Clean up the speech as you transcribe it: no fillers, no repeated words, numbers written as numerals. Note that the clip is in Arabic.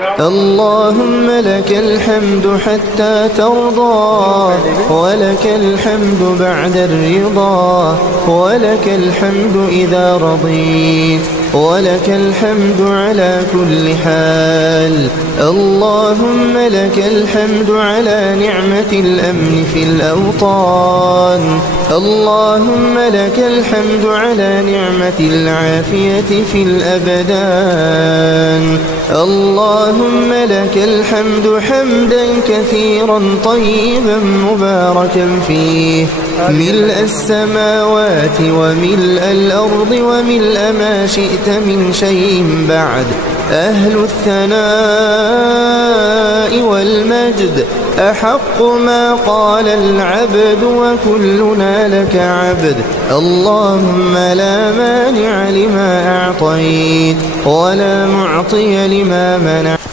اللهم لك الحمد حتى ترضى، ولك الحمد بعد الرضا، ولك الحمد إذا رضيت، ولك الحمد على كل حال. اللهم لك الحمد على نعمة الأمن في الأوطان، اللهم لك الحمد على نعمة العافية في الأبدان. اللهم لك الحمد حمدا كثيرا طيبا مباركا فيه، ملء السماوات وملء الأرض وملء ما شئت من شيء بعد. أهل الثناء والمجد أحق ما قال العبد وكلنا لك عبد. اللهم لا مانع لما أعطيت ولا معطي لما منعت.